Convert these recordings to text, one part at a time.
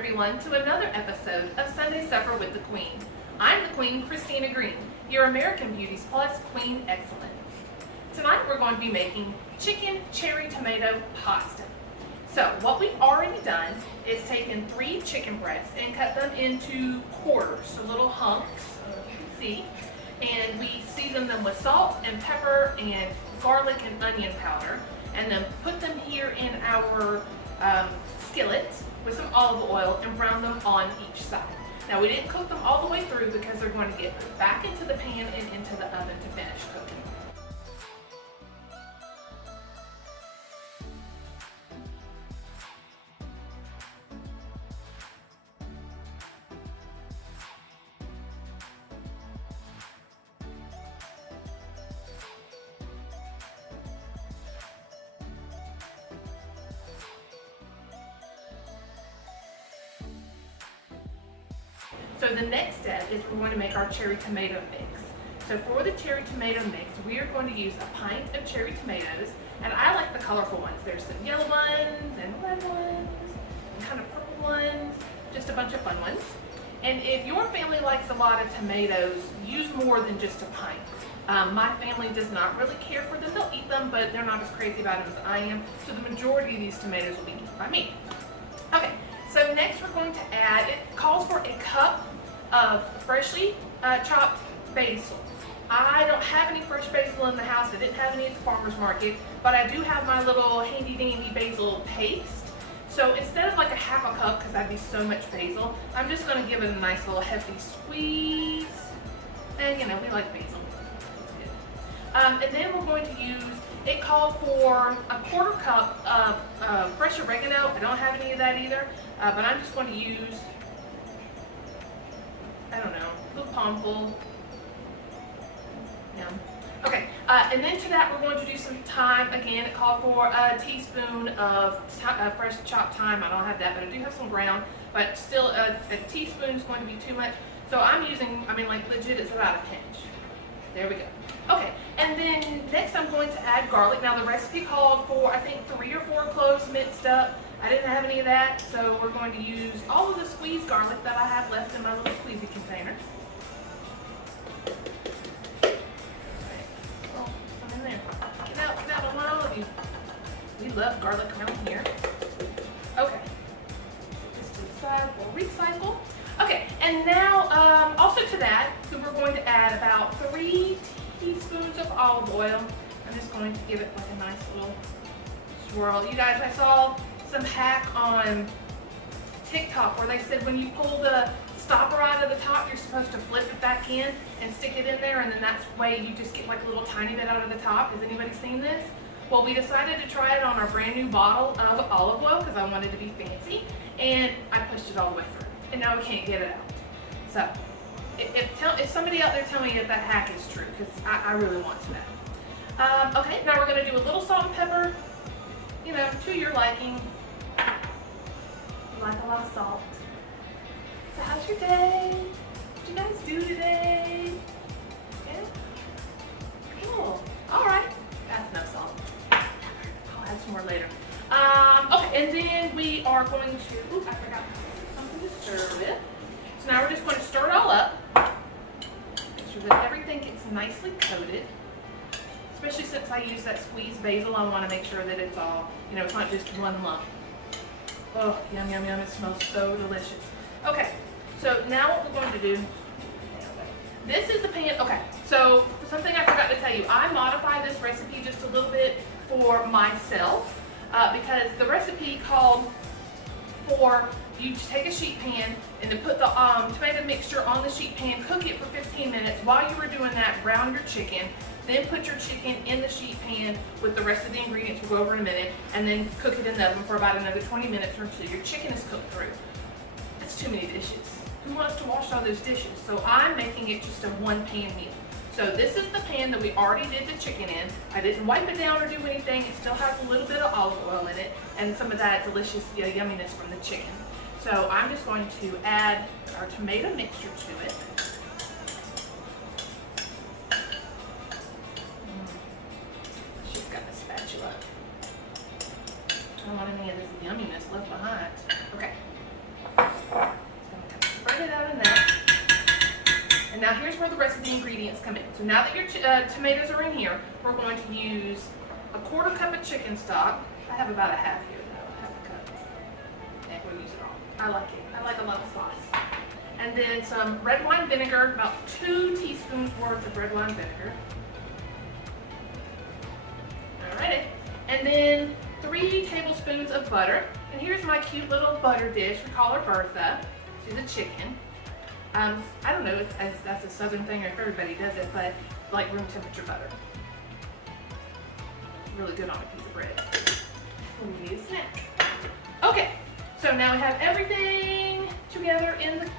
everyone, to another episode of Sunday Supper with the Queen. I'm the Queen, Christina Green, your American Beauties Plus Queen Excellence. Tonight we're going to be making chicken cherry tomato pasta. So what we've already done is taken 3 chicken breasts and cut them into quarters, so little hunks, you can see. And we season them with salt and pepper and garlic and onion powder, and then put them here in our skillet with some olive oil and brown them on each side. Now we didn't cook them all the way through because they're going to get back into the pan and into the oven to finish cooking. So the next step is we're going to make our cherry tomato mix. So for the cherry tomato mix, we are going to use a pint of cherry tomatoes, and I like the colorful ones. There's some yellow ones and red ones and kind of purple ones, just a bunch of fun ones. And if your family likes a lot of tomatoes, use more than just a pint. My family does not really care for them. They'll eat them, but they're not as crazy about them as I am. So the majority of these tomatoes will be eaten by me. Okay, so next we're going to add, it calls for a cup of freshly chopped basil. I don't have any fresh basil in the house. I didn't have any at the farmer's market, but I do have my little handy dandy basil paste. So instead of like a half a cup, because that'd be so much basil, I'm just going to give it a nice little hefty squeeze. And you know, we like basil. It's good. And then we're going to use, it called for a 1/4 cup of fresh oregano. I don't have any of that either, but I'm just going to use, I don't know, a little palmful. Yeah. Okay, and then to that we're going to do some thyme. Again, it called for a teaspoon of fresh chopped thyme. I don't have that, but I do have some ground. But still, a teaspoon is going to be too much. So I'm using, I mean, like legit, it's about a pinch. There we go. Okay, and then next I'm going to add garlic. Now the recipe called for, I think, 3 or 4 cloves minced up. I didn't have any of that, so we're going to use all of the squeezed garlic that I have left in my little squeezy container. Alright, well, come in there. Get out, I want all of you. We love garlic around here. Okay, this to the side for recycle. Okay, and now, also to that, so we're going to add about 3 teaspoons of olive oil. I'm just going to give it like a nice little swirl. You guys, I saw some hack on TikTok where they said when you pull the stopper out of the top, you're supposed to flip it back in and stick it in there, and then that's the way you just get like a little tiny bit out of the top. Has anybody seen this? Well, we decided to try it on our brand new bottle of olive oil because I wanted to be fancy, and I pushed it all the way through, and now we can't get it out. So if somebody out there tell me if that hack is true, because I really want to know. Okay, now we're going to do a little salt and pepper, you know, to your liking. You like a lot of salt. So how's your day? What you guys do today? Yeah? Cool. Alright. That's enough salt. I'll add some more later. Okay, and then we are going to, oop, I forgot something to stir with. So now we're just going to stir it all up. Make sure that everything gets nicely coated. Especially since I use that squeezed basil, I want to make sure that it's all, you know, it's not just one lump. Oh, yum, yum, yum. It smells so delicious. Okay, so now what we're going to do, this is the pan. Okay, so something I forgot to tell you, I modified this recipe just a little bit for myself because the recipe called for you to take a sheet pan and to put the tomato mixture on the sheet pan, cook it for 15 minutes. While you were doing that, brown your chicken. Then put your chicken in the sheet pan with the rest of the ingredients. We'll go over in a minute, and then cook it in the oven for about another 20 minutes or so your chicken is cooked through. That's too many dishes. Who wants to wash all those dishes? So I'm making it just a 1-pan meal. So this is the pan that we already did the chicken in. I didn't wipe it down or do anything. It still has a little bit of olive oil in it and some of that delicious yumminess from the chicken. So I'm just going to add our tomato mixture to it. She's got a spatula. I don't want any of this yumminess left behind. Okay. where the rest of the ingredients come in. So now that your tomatoes are in here, we're going to use a 1/4 cup of chicken stock. I have about a half here, though, half a cup. And we'll use it all. I like it. I like a lot of sauce. And then some red wine vinegar, about 2 teaspoons worth of red wine vinegar. Alrighty. And then 3 tablespoons of butter. And here's my cute little butter dish. We call her Bertha. She's a chicken. I don't know if that's a southern thing or if everybody does it, but like room temperature butter. Really good on a piece of bread. We need a snack. Okay, so now we have everything together in the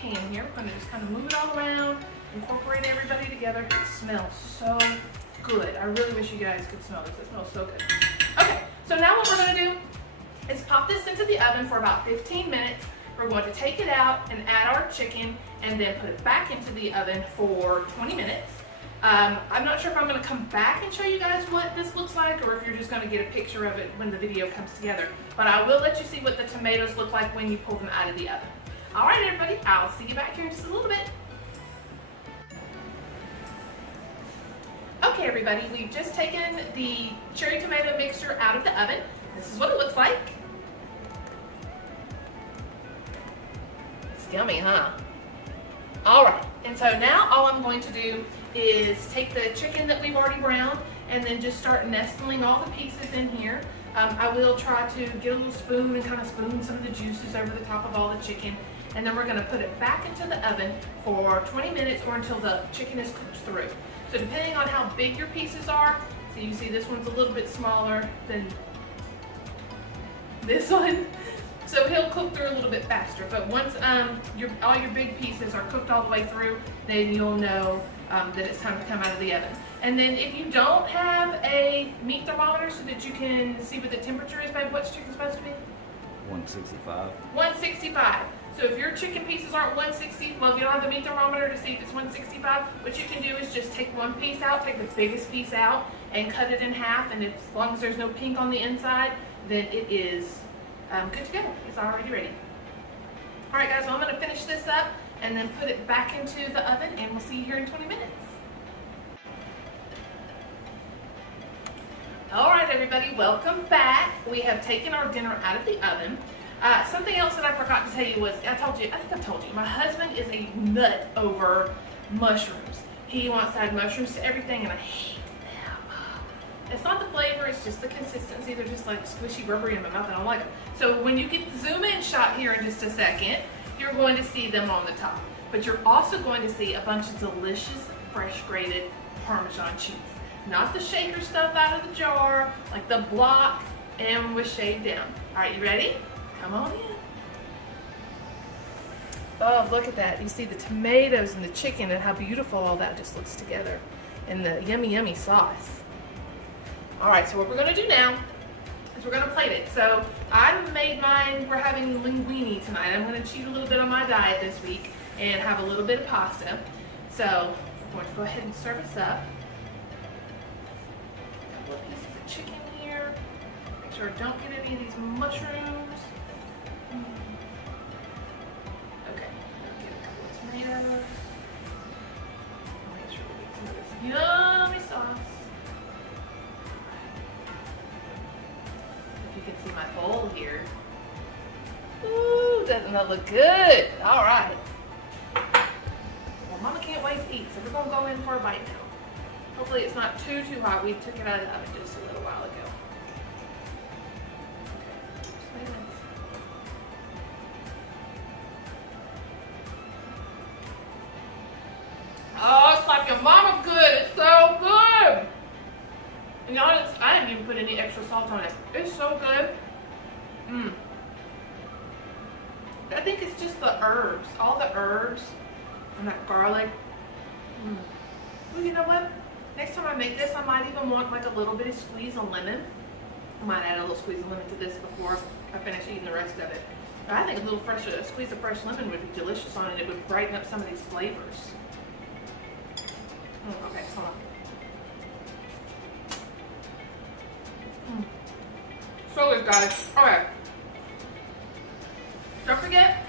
pan here. We're going to just kind of move it all around, incorporate everybody together. It smells so good. I really wish you guys could smell this. It smells so good. Okay, so now what we're going to do is pop this into the oven for about 15 minutes. We're going to take it out and add our chicken and then put it back into the oven for 20 minutes. I'm not sure if I'm going to come back and show you guys what this looks like or if you're just going to get a picture of it when the video comes together. But I will let you see what the tomatoes look like when you pull them out of the oven. All right, everybody, I'll see you back here in just a little bit. Okay, everybody, we've just taken the cherry tomato mixture out of the oven. This is what it looks like. It's yummy, huh? All right, and so now all I'm going to do is take the chicken that we've already browned and then just start nestling all the pieces in here. I will try to get a little spoon and kind of spoon some of the juices over the top of all the chicken. And then we're going to put it back into the oven for 20 minutes or until the chicken is cooked through. So depending on how big your pieces are, so you see this one's a little bit smaller than this one. So he'll cook through a little bit faster. But once all your big pieces are cooked all the way through, then you'll know that it's time to come out of the oven. And then if you don't have a meat thermometer so that you can see what the temperature is, babe, what's chicken supposed to be? 165. 165. So if your chicken pieces aren't 160, well, if you don't have the meat thermometer to see if it's 165, what you can do is just take one piece out, take the biggest piece out, and cut it in half. And as long as there's no pink on the inside, then it is good to go. It's already ready. All right, guys, so I'm going to finish this up and then put it back into the oven, and we'll see you here in 20 minutes. All right, everybody, welcome back. We have taken our dinner out of the oven. Something else that I forgot to tell you was, I think I've told you, my husband is a nut over mushrooms. He wants to add mushrooms to everything, and I hate them. It's not the flavor, it's just the consistency. They're just like squishy, rubbery in my mouth. I don't like them. So when you get the zoom in shot here in just a second, you're going to see them on the top. But you're also going to see a bunch of delicious, fresh grated Parmesan cheese. Not the shaker stuff out of the jar, like the block and was shaved down. All right, you ready? Come on in. Oh, look at that. You see the tomatoes and the chicken and how beautiful all that just looks together. And the yummy, yummy sauce. All right, so what we're gonna do now is we're gonna plate it. So I made mine, we're having linguini tonight. I'm gonna cheat a little bit on my diet this week and have a little bit of pasta. So I'm going to go ahead and serve us up. A couple of pieces of chicken here. Make sure I don't get any of these mushrooms. Okay, get a couple of tomatoes. Make sure we get some of this yummy sauce. If you can see my bowl here. Ooh, doesn't that look good? All right. Well, Mama can't wait to eat, so we're gonna go in for a bite now. Hopefully it's not too hot. We took it out of the oven just a little while ago. Oh, it's like your mama good. It's so good. And y'all, I didn't even put any extra salt on it. It's so good. I think it's just the herbs, all the herbs and that garlic. Well, you know what? Next time I make this, I might even want like a little bit of squeeze of lemon. I might add a little squeeze of lemon to this before I finish eating the rest of it. But I think a little squeeze of fresh lemon would be delicious on it. It would brighten up some of these flavors. Okay, hold on. So good, guys. All right. Don't forget,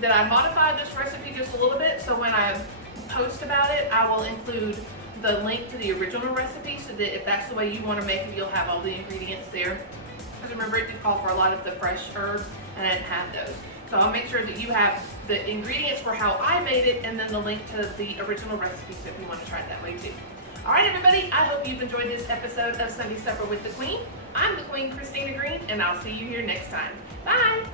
that I modified this recipe just a little bit, so when I post about it, I will include the link to the original recipe so that if that's the way you want to make it, you'll have all the ingredients there. Because remember, it did call for a lot of the fresh herbs, and I didn't have those. So I'll make sure that you have the ingredients for how I made it, and then the link to the original recipe so if you want to try it that way too. All right, everybody, I hope you've enjoyed this episode of Sunday Supper with the Queen. I'm the Queen, Christina Green, and I'll see you here next time. Bye!